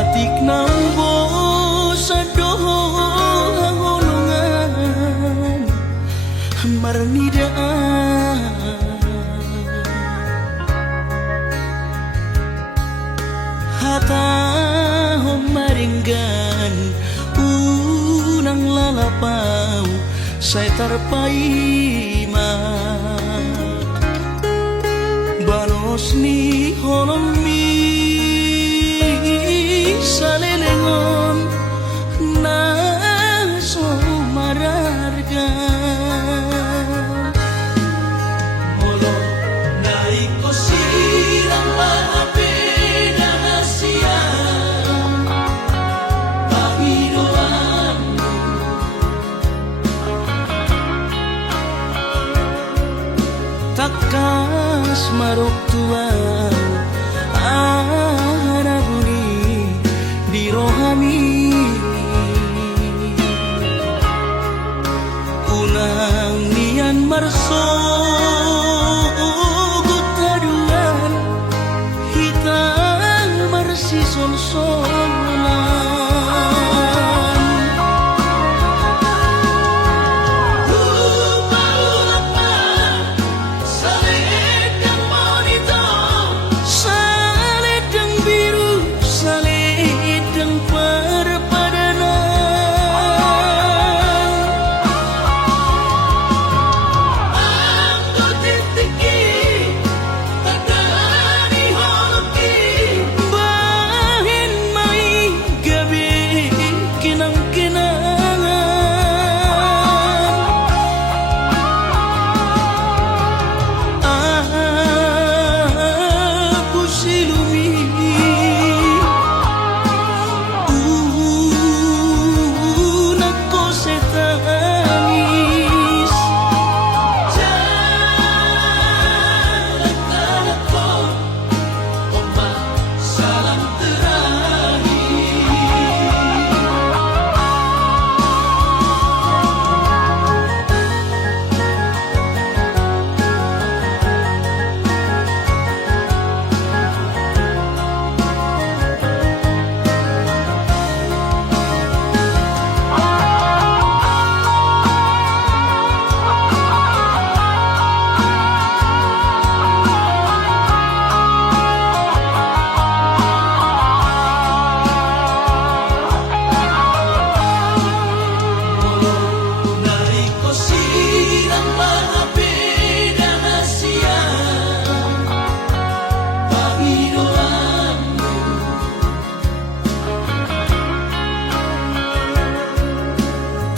Atik nambo sa dohongan marnidaan hata maringgan unang lalapaw say tarpaima banos ni honomi salelengon na sumararga molo naiko sirang maapeda na siya Panginoon takas maruktuan arabuni di rohami unang nian marso gutaduan hitang marsi sonsonan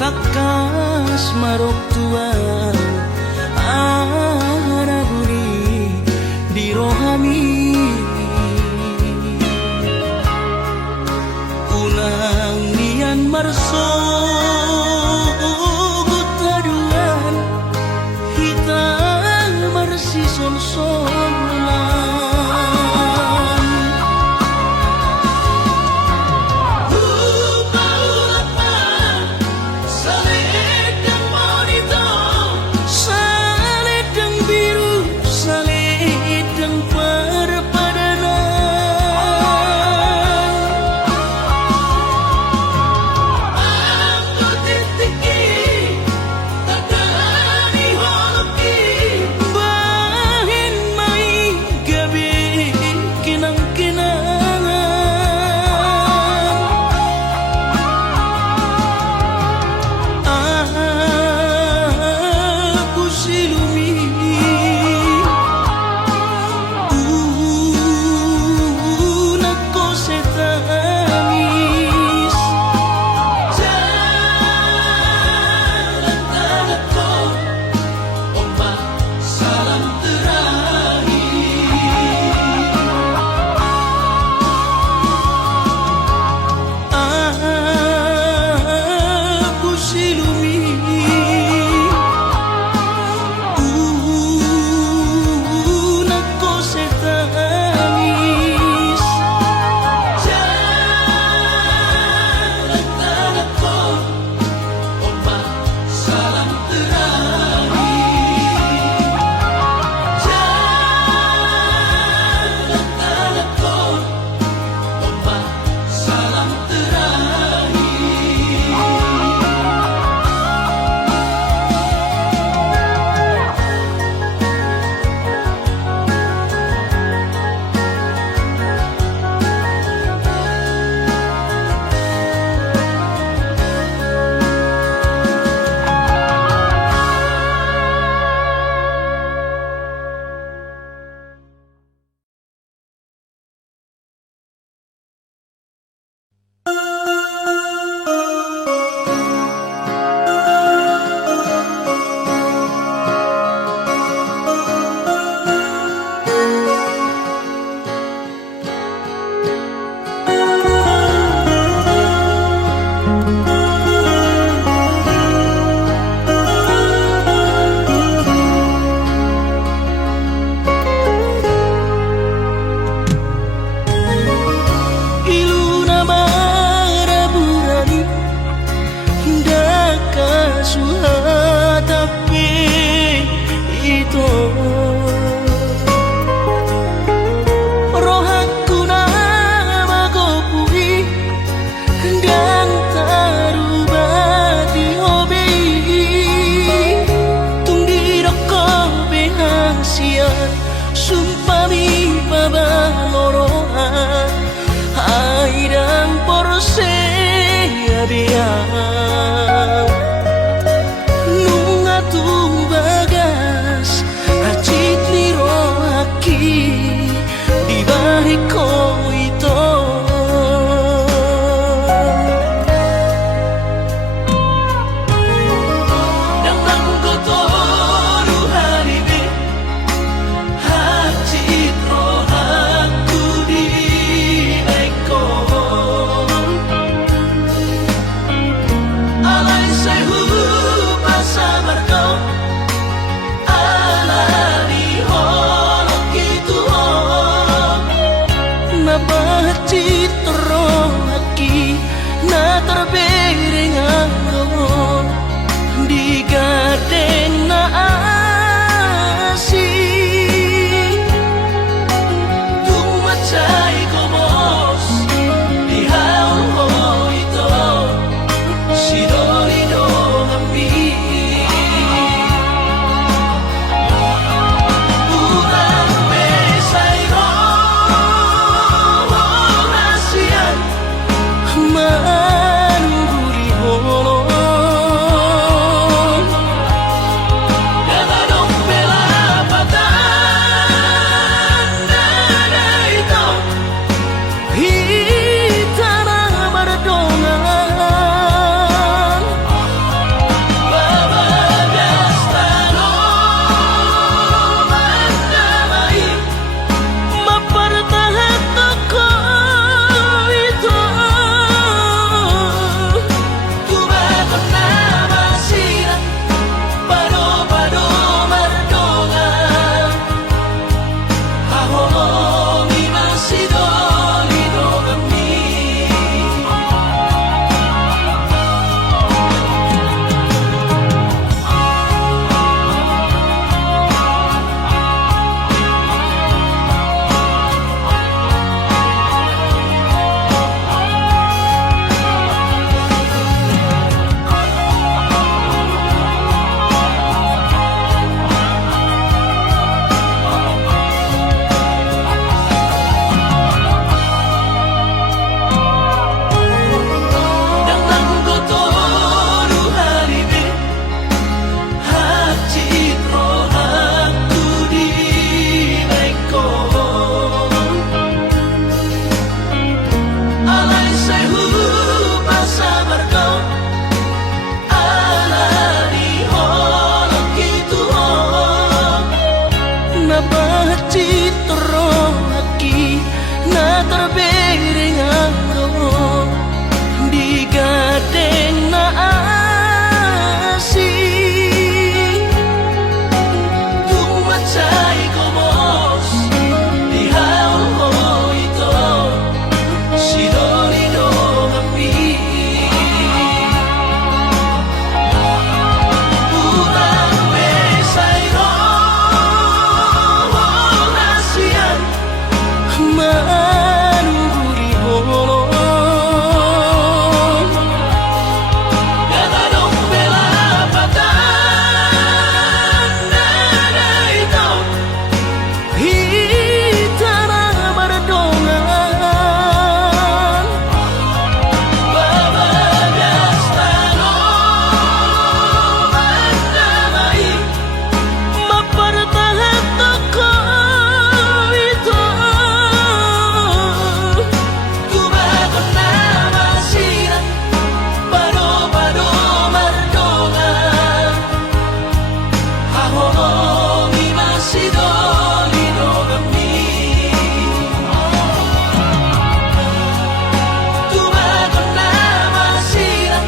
takas maruktuan arabuni di rohami unang nian marso gutaduan hitang marsi sonsonan citro lagi na terbering anggo di gadeng na asih tumacay komos di haul ito si Dorido kami urang besay ro rasian mangguri holong Dadadong pelapatan nada ito hitana berdongan babagas tanong mandamai mapertahan toko itu Tubagon na masira Pado-pado mardongan Hahomi masidolido kami Dengan kotoru halibe Hak citro hakku di beko Alay sehu pasabar kau Ala di holong gitu Nabah citro lagi na terbering anggo di gadeng na asih tumacay komos di haul ito si Dorido kami urang besay ro rasian mangguri holong Dadadong pelapatan nada ito hitana berdongan babagas tanong mandamai mapertahan toko itu Tubagon na masira Pado-pado mardongan Hahomi masidolido kami Tubagon na masira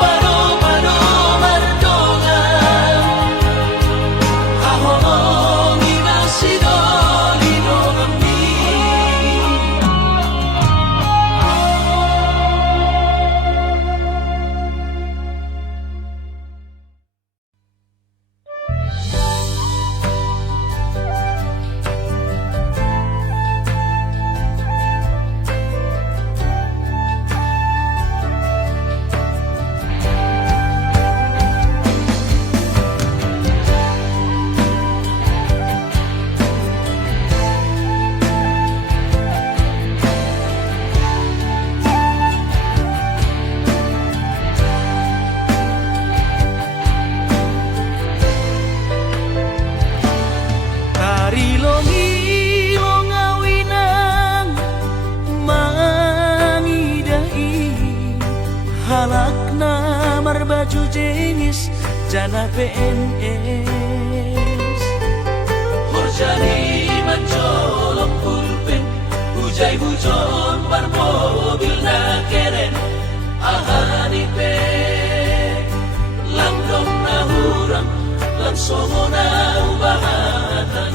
Pado-pado mardongan Hahomi masidolido kami Karilong-ilong ngawinang mangidai halakna marbaju jenis jana PNS Horjani mancolok pulpen hujai hujon mobil na keren ahani pe langdong na hurang langsung na ubahatan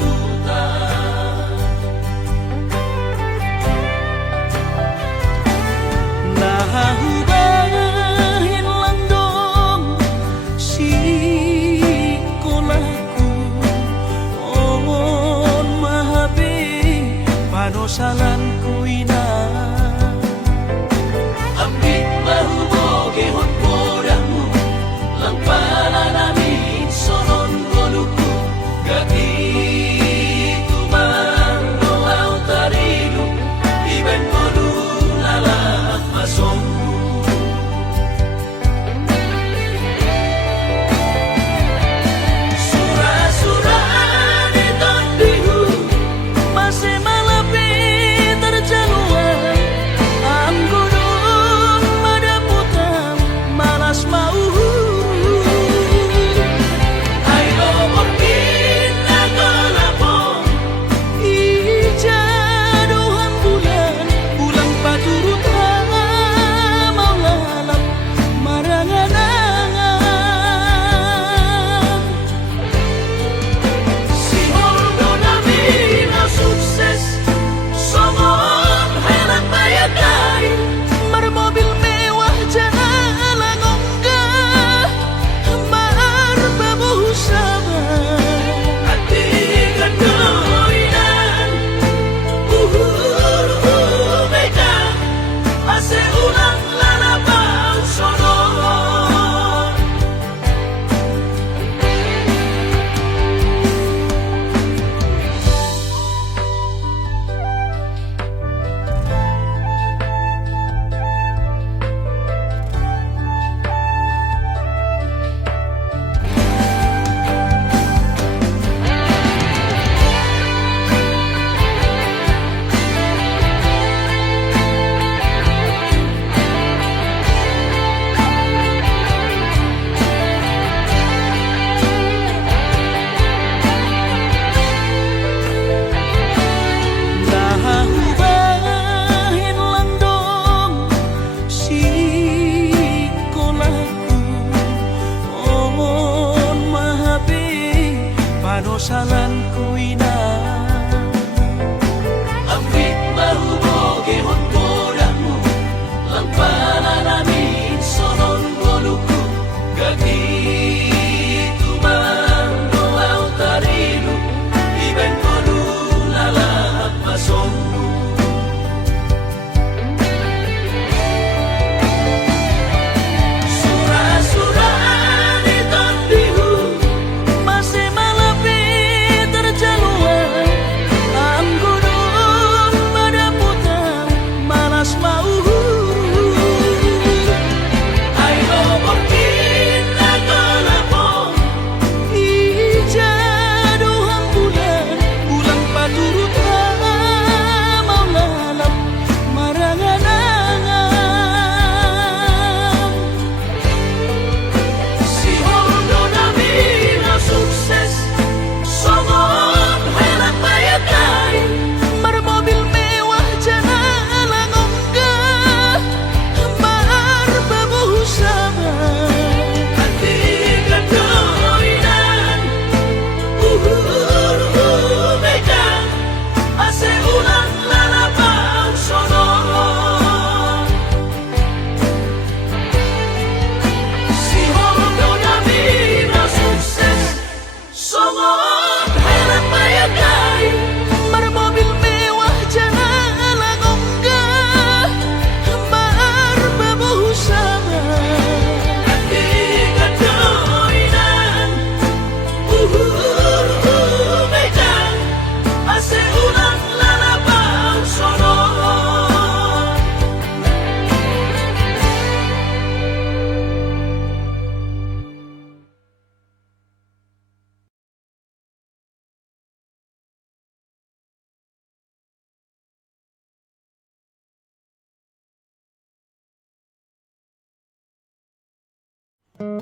Urang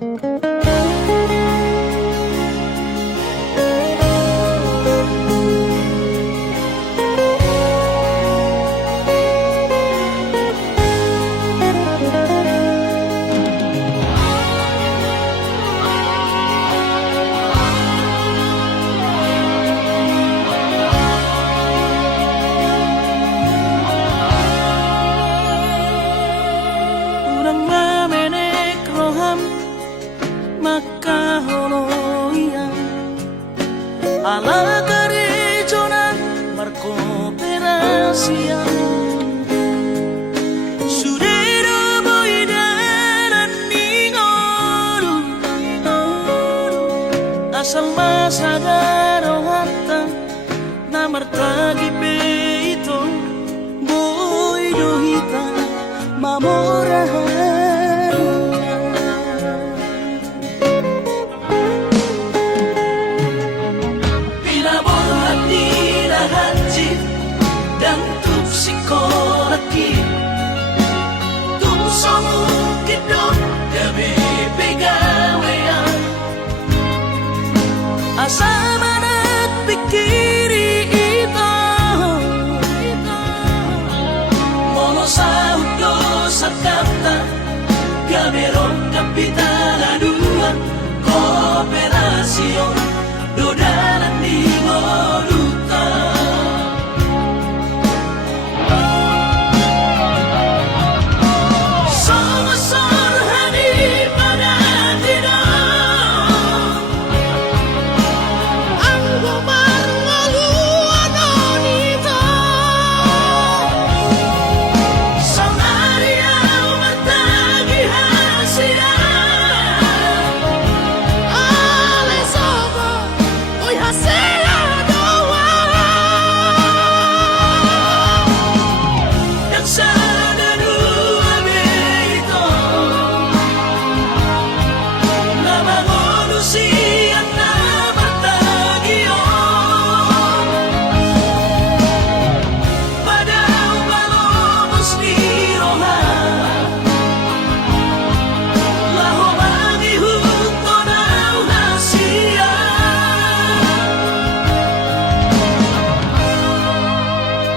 mamenek roham makaholoian ala karejonan markooperasian sudero boidaran ningoru asal masagaro hatta namartagi peito boidohita mamorahan dan tuk sikolaki tuk somu kidot gabe pegawean asa manat pikiri ito mono sa udo sa kata gaberong kapitaladuan kooperasyon dodalan di ngoluta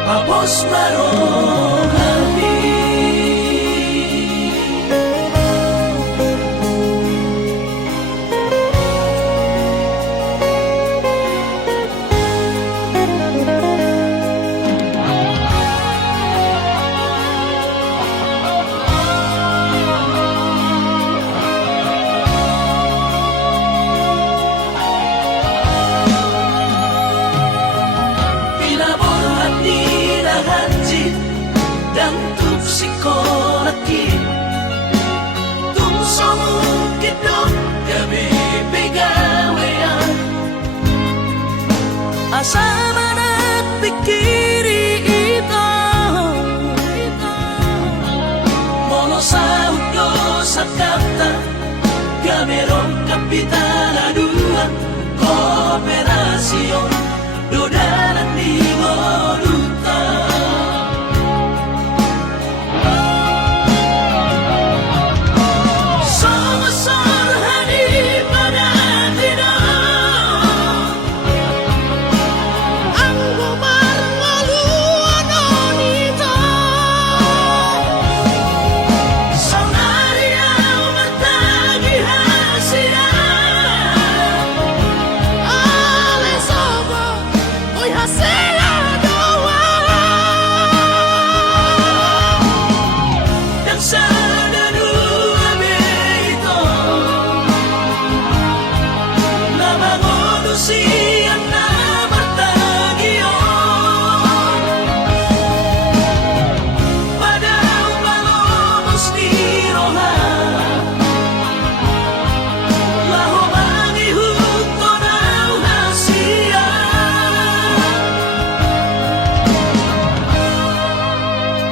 Papos marong hati dan tuk sikolaki tuk somu kidot gabe pegawean asa manat pikiri ito mono sa udo sa kata gaberong kapitaladuan kooperasyon dodalan di ngoluta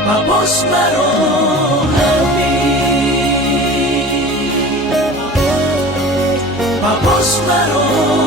Papos marong hati Papos marong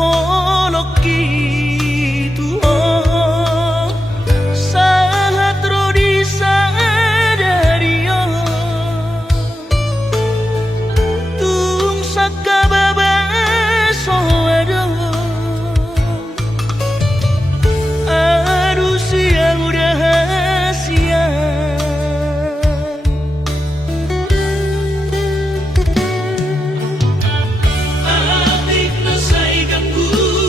kono gitu sahat rodi sadari tung sakababa soado aduh siang udah siang adik na say ganggu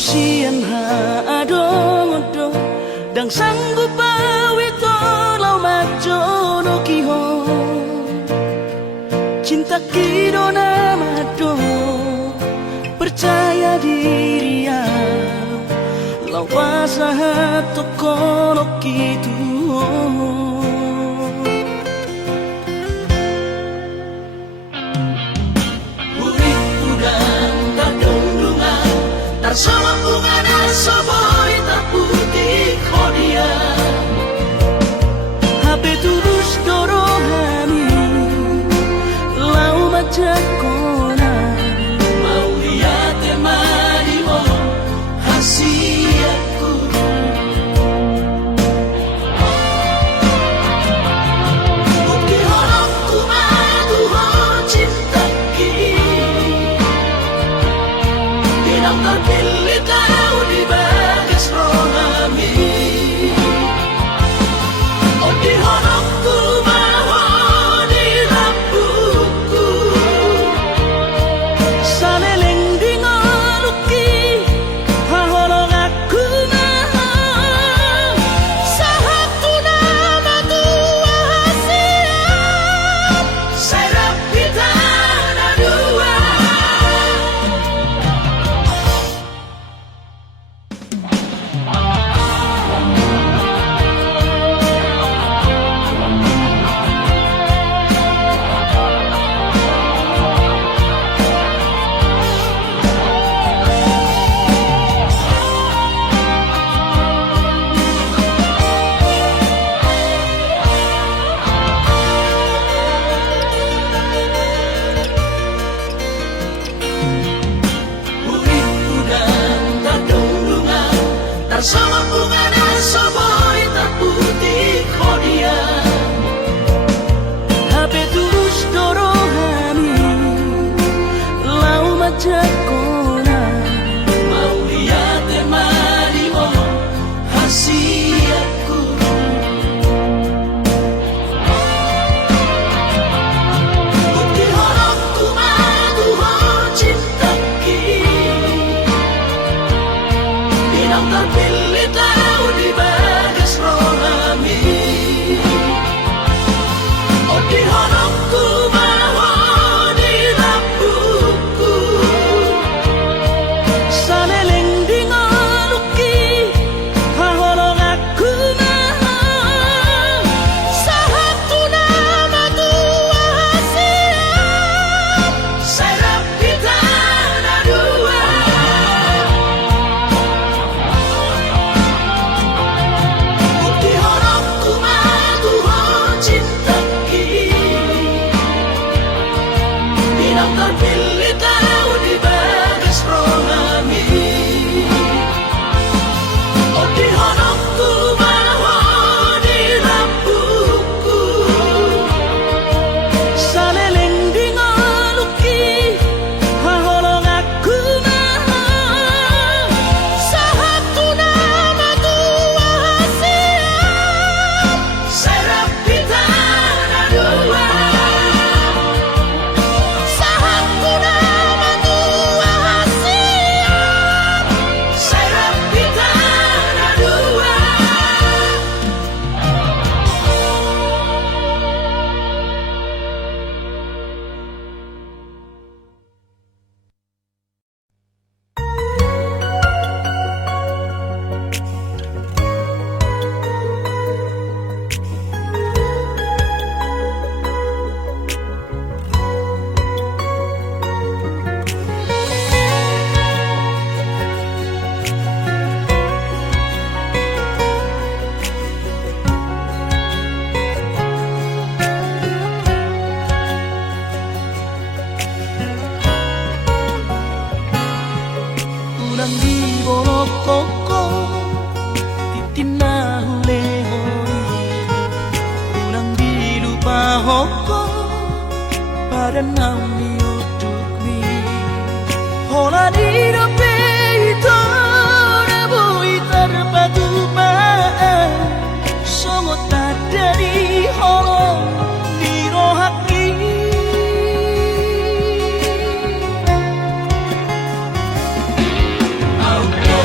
sian ha adong dang sanggup awito lau majono kiho cinta kido namado percaya diri ya lau pasahat tokono kitu sama bunga dan soboi tak putih kodia HP tulus dorongani lau macam kona mau lihat temani mo hasiatku bukti horongku madu ho cinta kini tidak terpilih kau di bagas rohami oh di horongku maho di lampuku saleleng di ngoluki haholong aku maho sahaku nama tua hasiat serap kita ada dua sama bunga dan soboi tak putih kodia HP tulus dorongani lau macam kona mau lihat temani mo hasiatku bukti horongku madu ho cinta kini tidak terpilih tahu di bagas rohami oh di horongku maho di lampuku saleleng di ngoluki haholong aku maho sahaku nama tua hasiat serap kita ada dua bukti horongku madu ho cinta kini tidak terpilih tahu di bagas rohami oh di horongku maho di lampuku saleleng di ngoluki haholong aku maho sahaku nama tua hasiat serap kita ada dua sahaku nama tua hasiat serap kita ada dua unang di bolok koko titimna hule hoi unang di lupa hoko pada nami utuk mi hola di dope ito na bui terpatu pa songo tadari holo di rohaki Out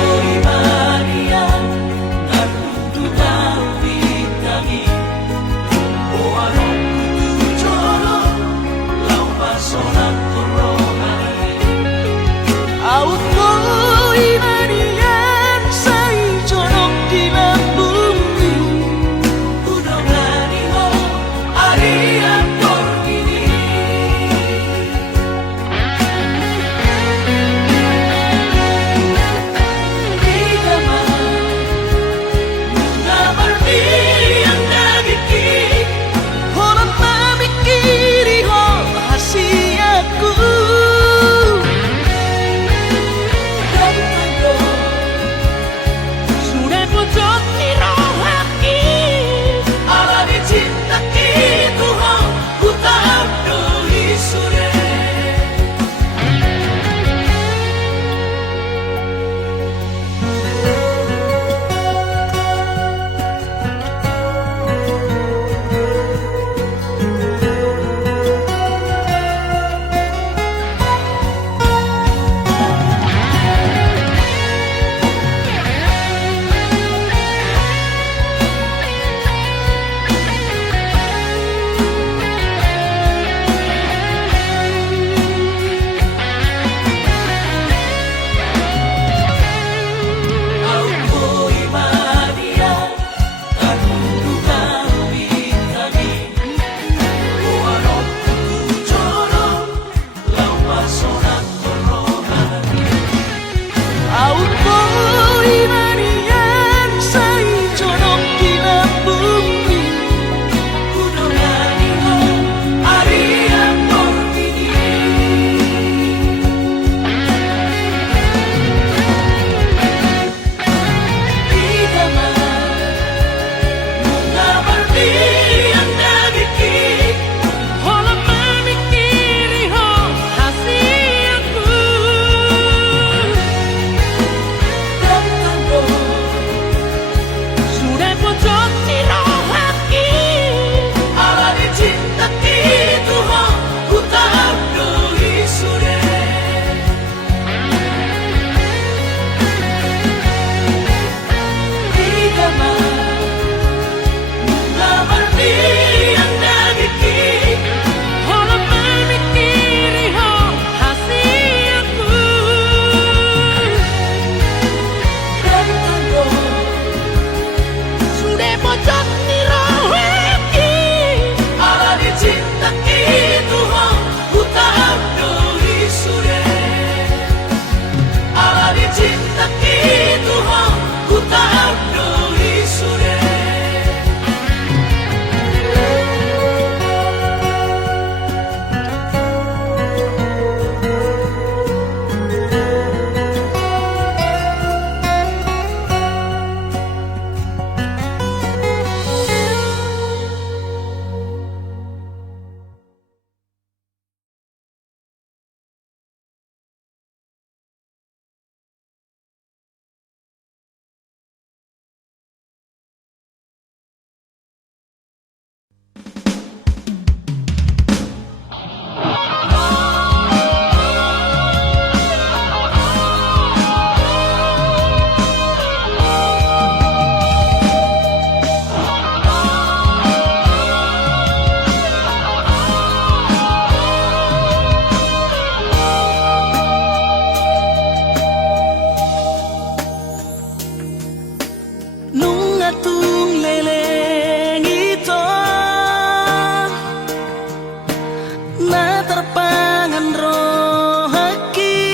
na terpangan rohaki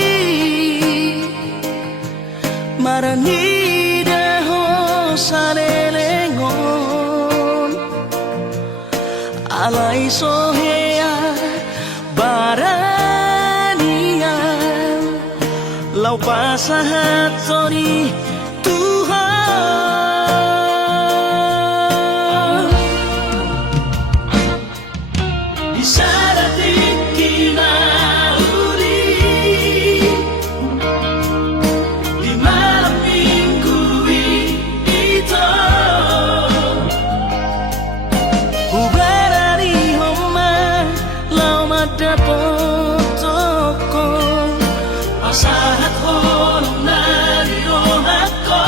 marani daho sadelengon alai sohea barania lau pasahat sori Tuhan bisa datik kinauli di malam minggu itu ubarari homa lau madapotoko pasahat honong nari rohako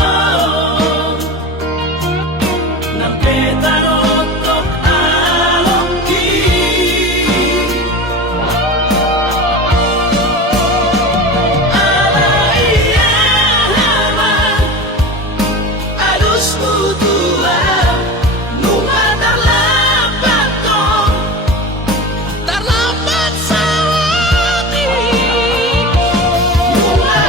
nang petarotok alongki alaiyaman adus mutua numa terlambat sawati numa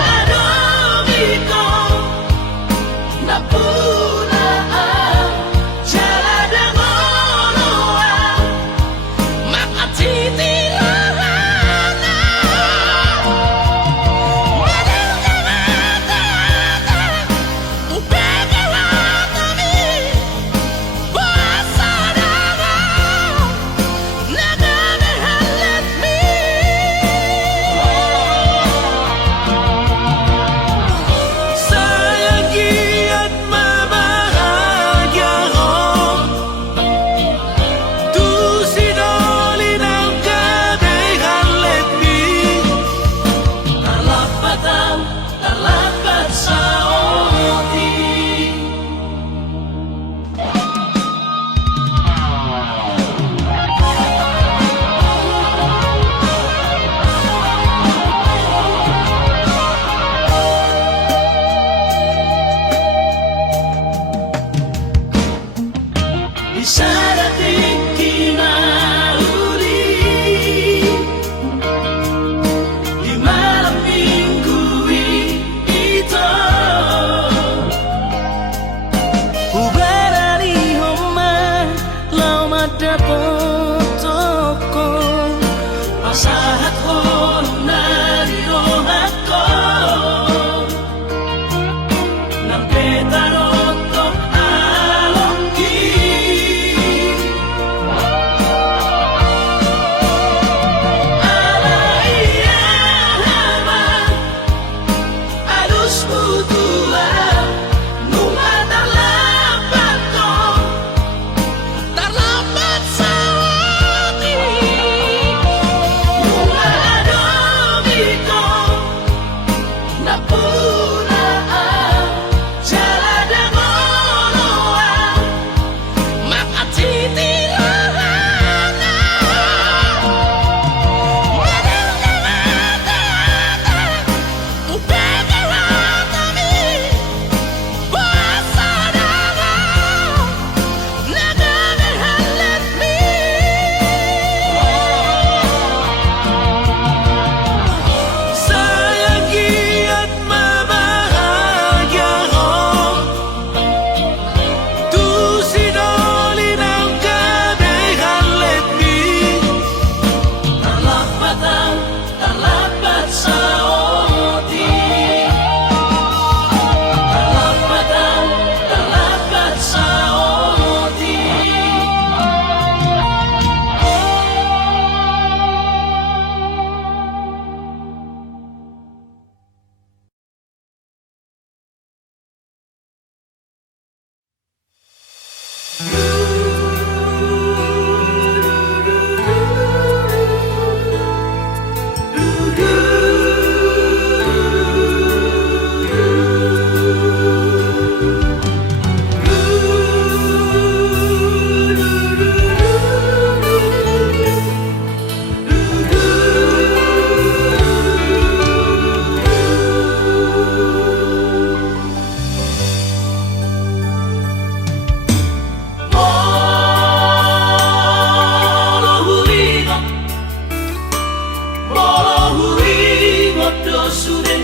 sudah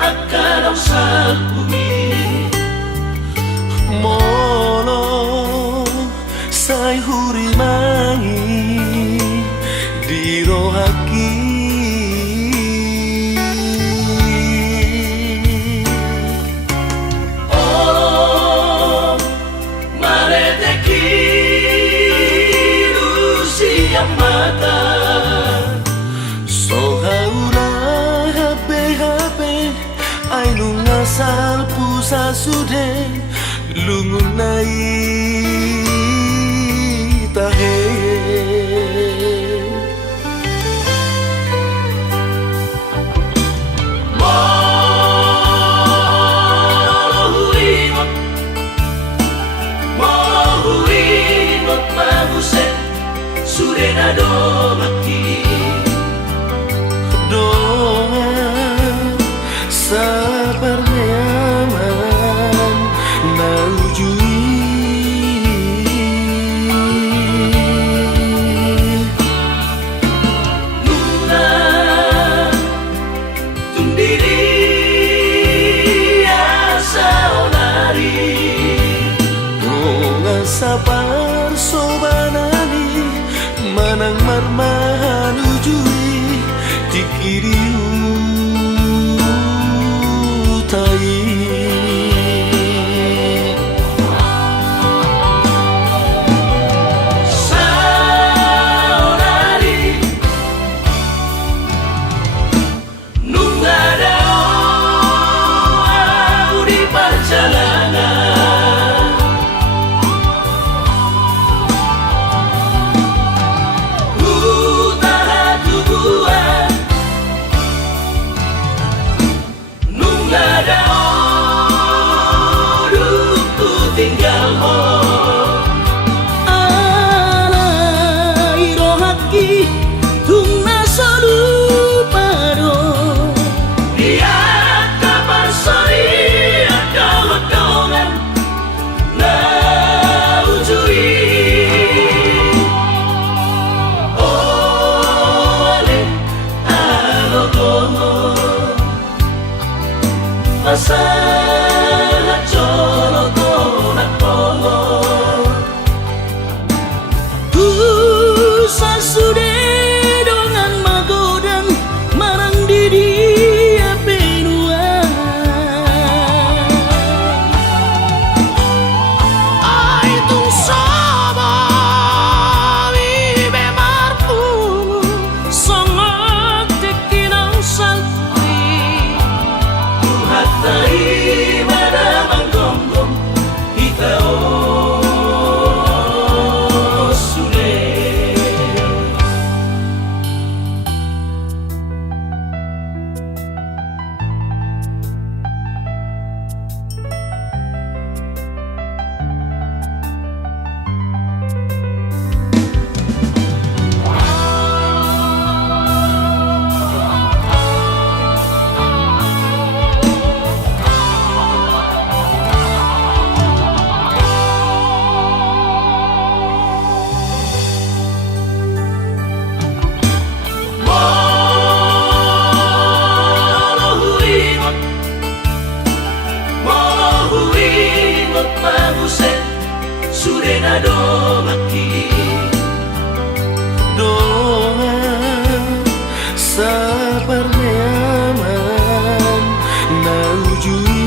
akan salpui molo say hurimangi di rohaki oh mareteki rusia mata sohaura habe ay lungasal pusa sude lungunai tahe mohuingot mabuset surena domaki doa sabar nyaman naujui nuna tundiri asa onari doa sabar sobanani manang marmahan ujui dikiriu tai saonari nunga dao di perjalanan utara tubuhan nunga dao duku tinggal mo alai rohaki tungna salupado dia kabar sari ada hodongan na ujui ole alogomo masalah colo kona kongo Kusa sude dongan magodang marang didi apenua ai tung saba vive marpu sangat tekinang salpi hatai mana manggonggong kita sude mohuingot mabuset surena domaki doa sabar nyaman naujui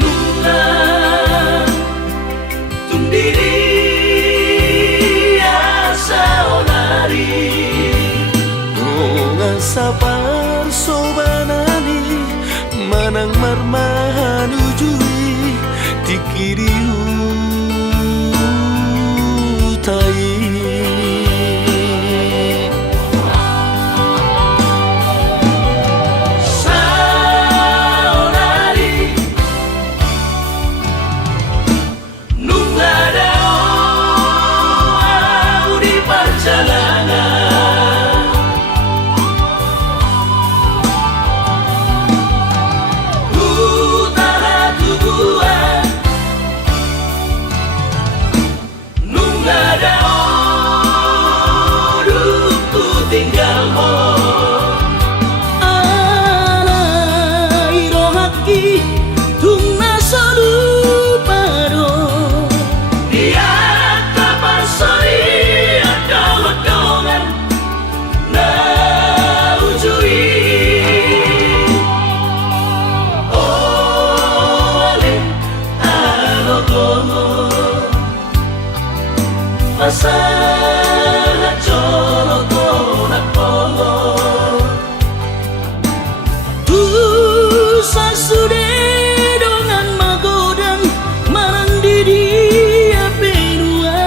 nuna tundiri asa onari doa sabar sobanani manang marmahan ujui dikiriu tai saonari nunga dao di perjalanan utara tubuhan Pasaha jolo tona polo Tusa sude dongan magodan marang didi apenua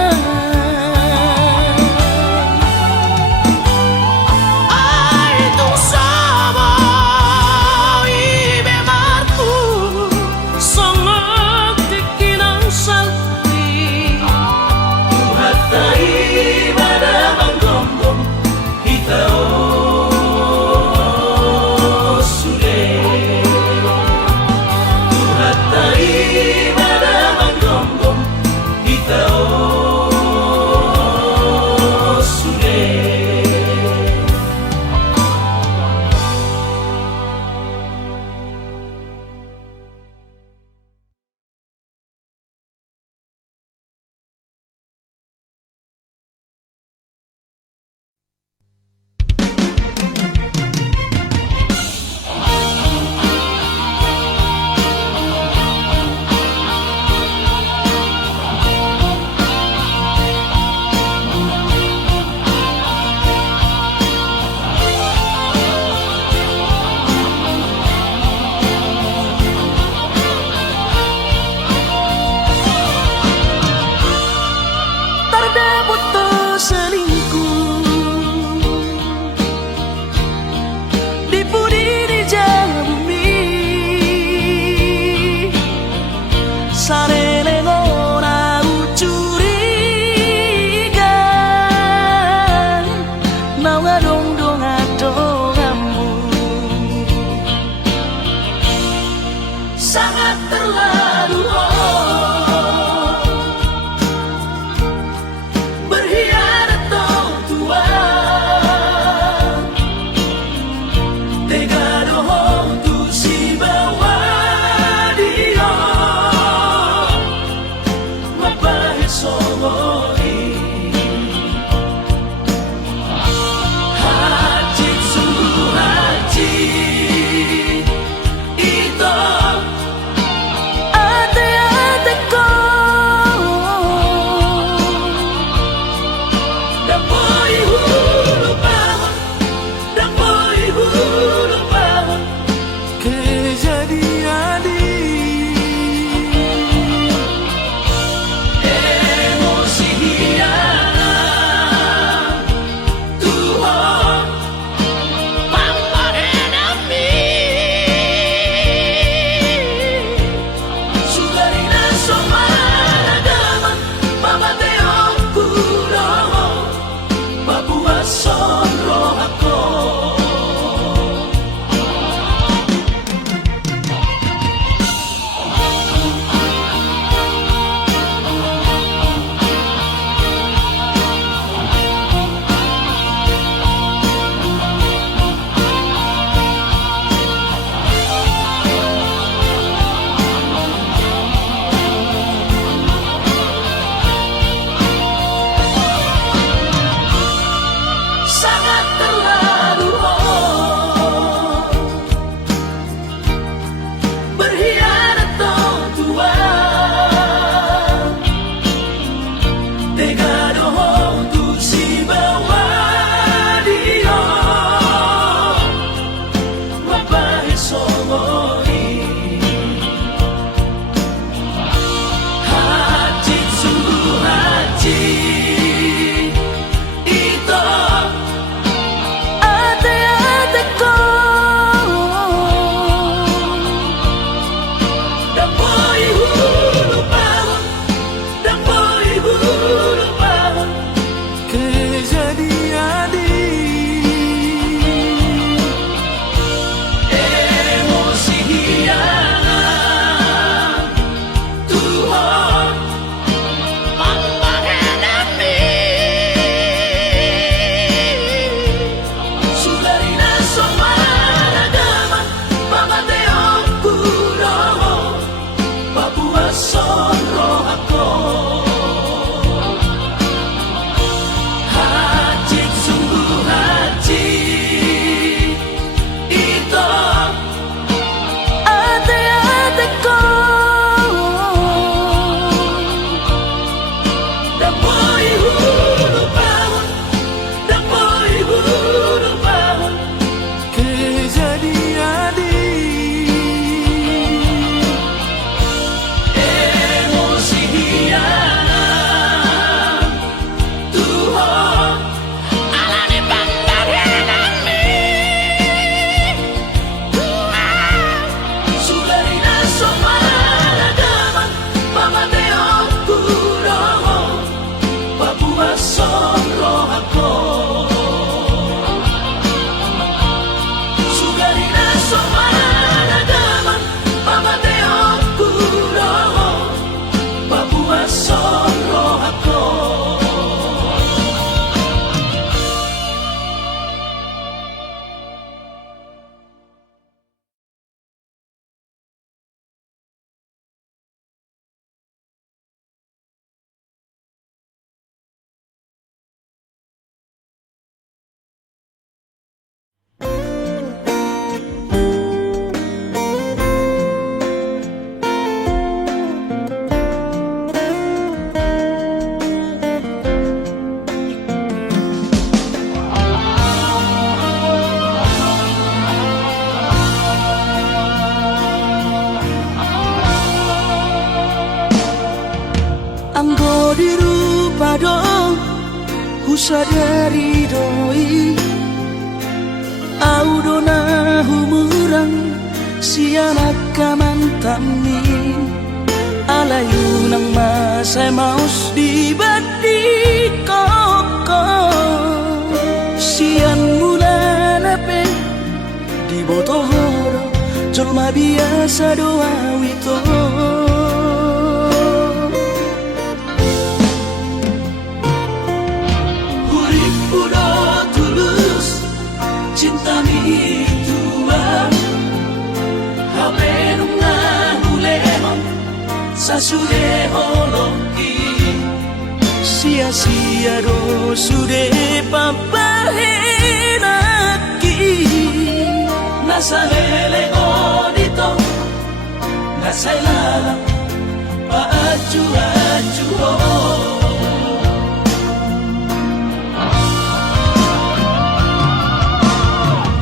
Ai tung sama ibe marku songok tikinang salti Hatai pada manggombong kita sude Hatai pada manggombong kita sude Terdapat selingkuh di budi di bumi sarele ngora curiga nawa dong adongamu sangat terlalu berkhianat Tuhan tega dohong tu si bawa dia mapahit songoi haji sungguh haji itu ate-ate ko dan boy hulu bangun dan boy hulu bangun kejadian emosi hianat Tuhan pampahenami sudarina somana daman mamateo kuroho Papua sonro ako sangat terlalu berkhianat Tuhan tega dohong tu si bawa dia mapahit songoi haji sungguh haji itu ate-ate ko dan boy hulu bangun dan boy hulu bangun kejadian emosi hianat Tuhan pampahenami sudarina somana daman mamateo kuroho Papua sonro ako haji sungguh haji itu ate-ate ko dan boy hulu dirupa dong husadari doi au dona humurang sianak kamantami alayu nang masay maus di badi koko sian mula nape di botohoro jolma biasa doa wito hurip udah tulus cinta mi tuan hape nunga hulemon sasude holoki sia-sia do sude papahenaki nasa hele odito nasa ilala paaju-aju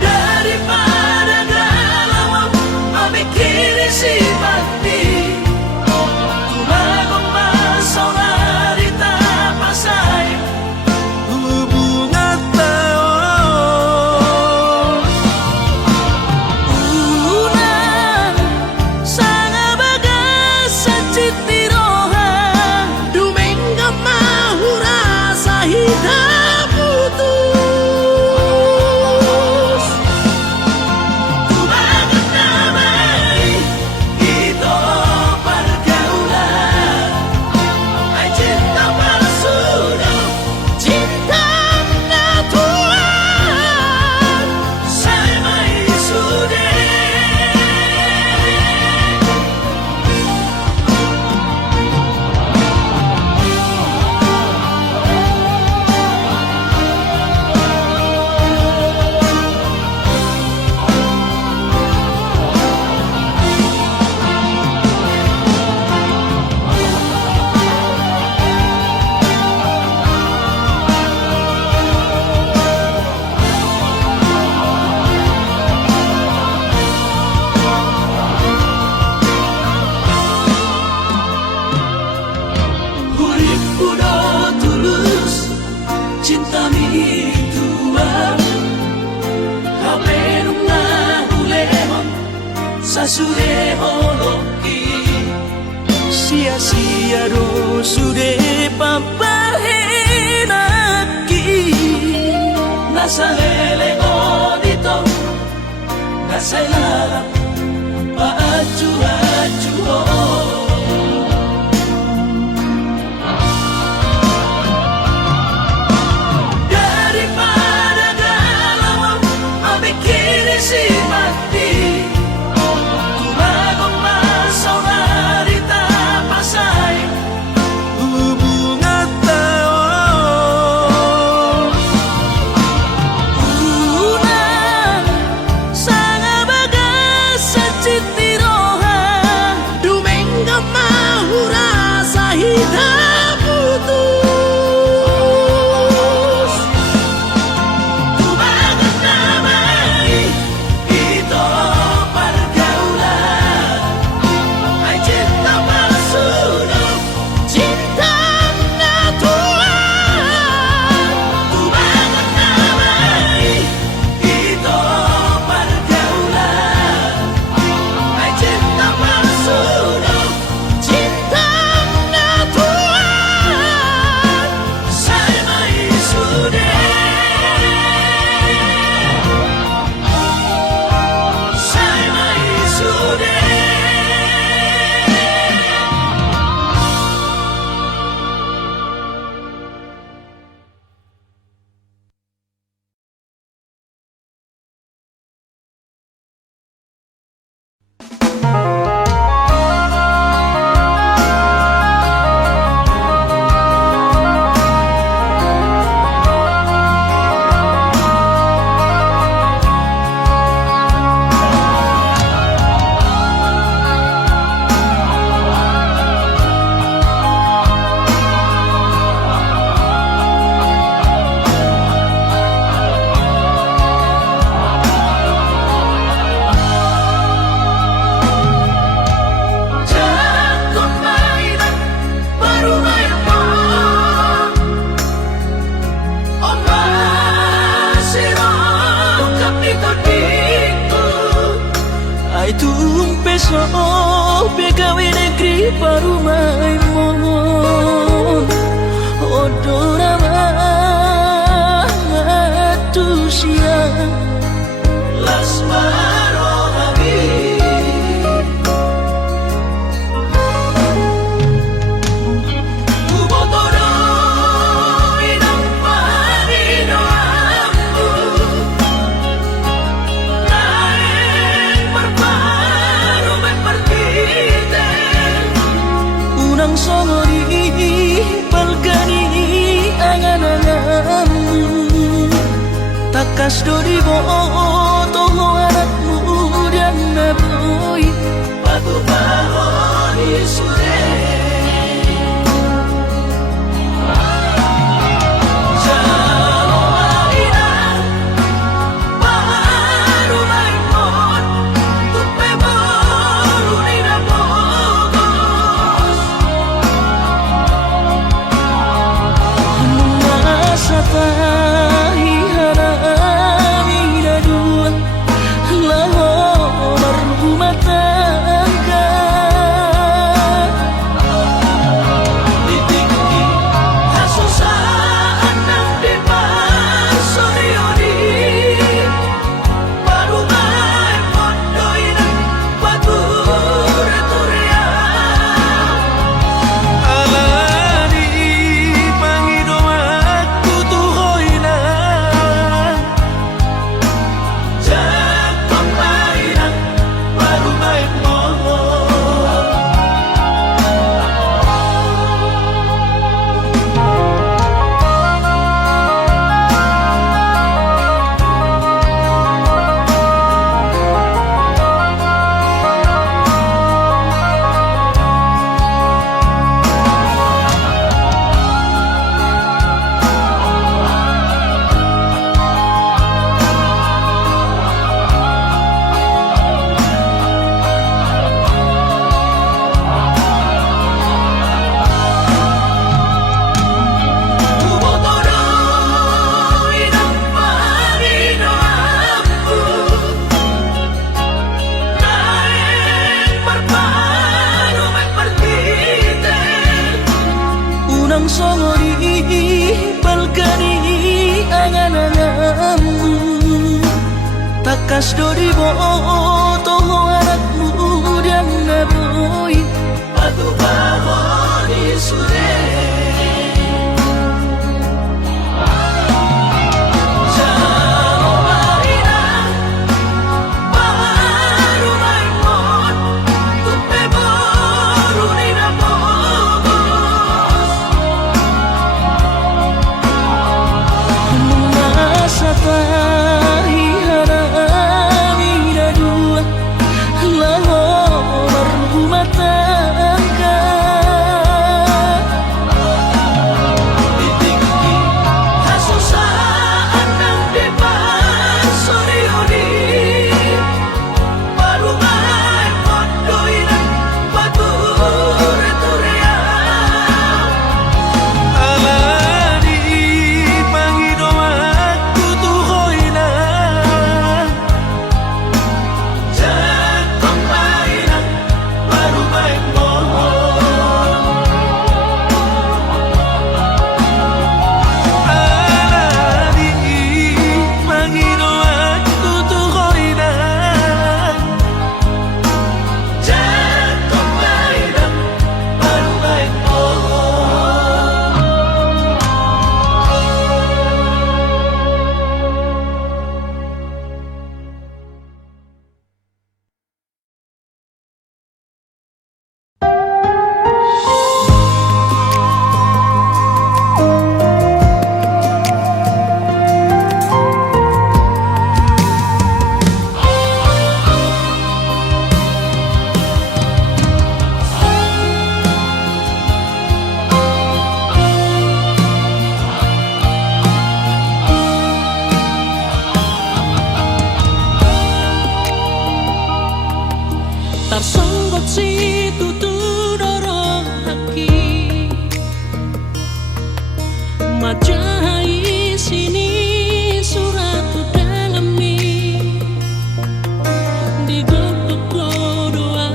daripada galau memikiri si mati sasude holoki sia-sia do sude papahenaki nasa hele odito nasa ilala paaju-aju daripada galau memikiri si mati iso begawe negeri parumai mohon odora manusia Lasmaro Habib Ubotoro inang panino ambu Naeng berparu berperkite unang songori balgani angan-anganmu takas dori boto anakmu dan naboy Batu bahon isure Jalo marina Baru maimon Tupe baru nina bogos masa tahi harami dua laho berumah tangga Ditinggi Hasusaan nang depan sorioni Baru maimon doinan Batu returia Alani pangido aku tuhoina Jangan pemainan Baru maimon Ubotoro inang panino ambu Naeng berparu berperkite unang songori balgani angan-anganmu takas dori boto anakmu dan naboy Batu bahon isure Jalo marina Baru maimon Tupe baru nina bogos masa tahi harami dua laho berumah tangga Ditinggi Hasusaan nang depan sorioni Baru maimon doinan Batu returia Alani pangido aku tuhoina Jangan pemainan Baru maimon Alani pangido aku tuhoina Jangan pemainan Baru maimon tarsonggot si tutudorong haki majahai sini surat udangami digogok doa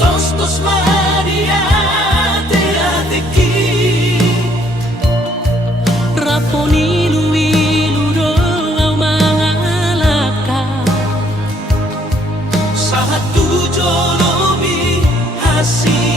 tostos mariate ateki Raponi luilu doang mangalaka Satu jolomi hasil